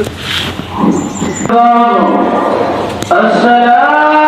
Assalamu alaikum.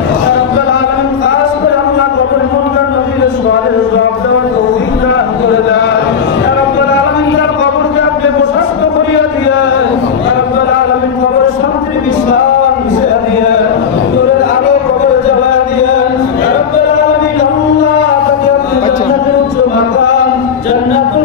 Nothing. Uh -huh.